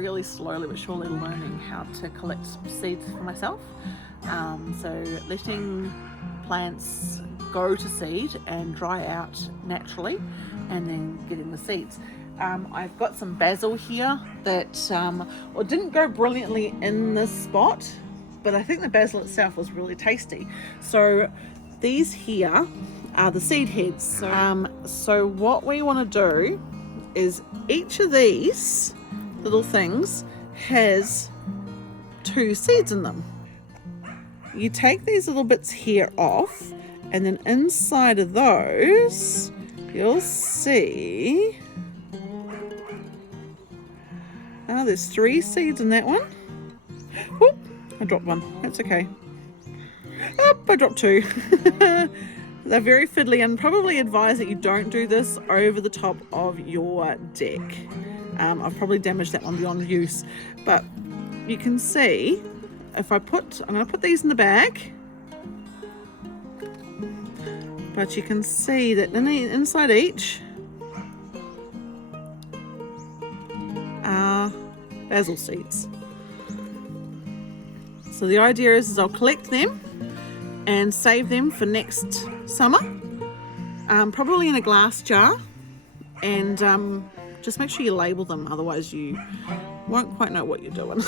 really slowly but surely learning how to collect seeds for myself. So letting plants go to seed and dry out naturally, and then getting the seeds. I've got some basil here that didn't go brilliantly in this spot, but I think the basil itself was really tasty. So these here are the seed heads. So what we want to do is each of these little things has 2 seeds in them. You take these little bits here off, and then inside of those you'll see there's 3 seeds in that one. Oop, I dropped one. That's okay. I dropped 2. They're very fiddly, and probably advise that you don't do this over the top of your deck. I've probably damaged that one beyond use, but you can see if I'm going to put these in the bag, but you can see that inside each are basil seeds. So the idea is I'll collect them and save them for next summer, probably in a glass jar, and just make sure you label them, otherwise you won't quite know what you're doing.